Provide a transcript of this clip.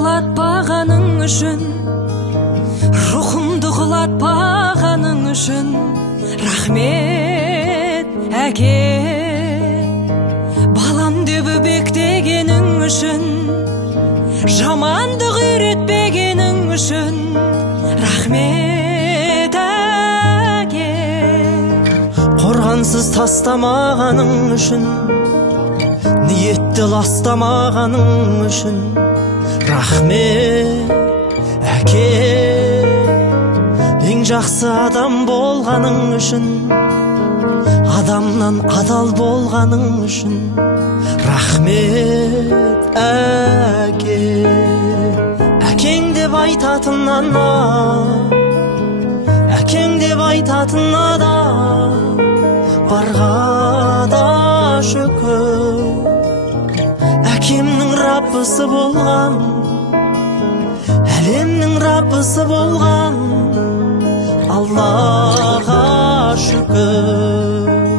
жылатпағаның үшін, рухымды құлатпағаның үшін рахмет әке. Балам деп өбектегенің үшін, жамандық үйретпегенің үшін рахмет әке. Қорғансыз тастамағаның үшін, ниетті ластамағаның үшін рахмет әке. Ең жақсы адам болғаның үшін, адамнан адал болғаның үшін рахмет әке. Әкең деп айтатын ана, әкең деп айтатын адам барға да шүкір. Әкемнің раббысы болған, әлемнің раббысы болған Аллаға шүкір.